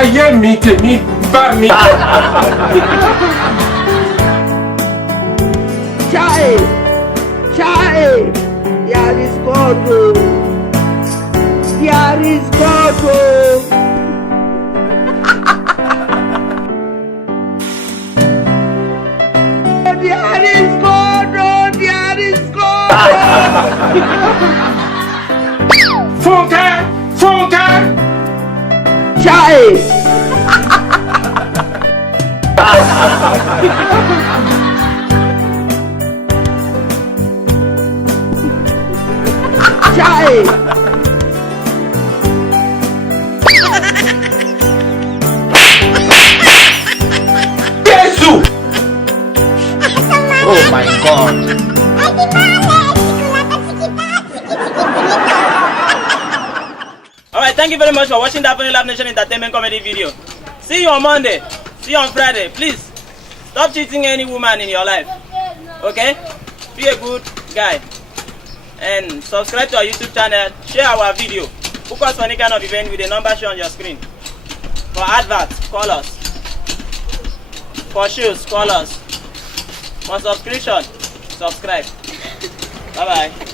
ayé mi tèmi bá mi. Chai, Chai, there is God. There is God. There is God. There is God. Fúnkẹ́, Fúnkẹ́. Chai. Chai. Jésù. Oh my God. Alright, thank you very much for watching that Funny Love Nation entertainment comedy video. See you on Monday. See you on Friday. Please, stop cheating any woman in your life. Okay? Be a good guy. And subscribe to our YouTube channel. Share our video. Book us for any kind of event with the number shown on your screen. For adverts, call us. For shows, call us. For subscription, subscribe. Bye-bye.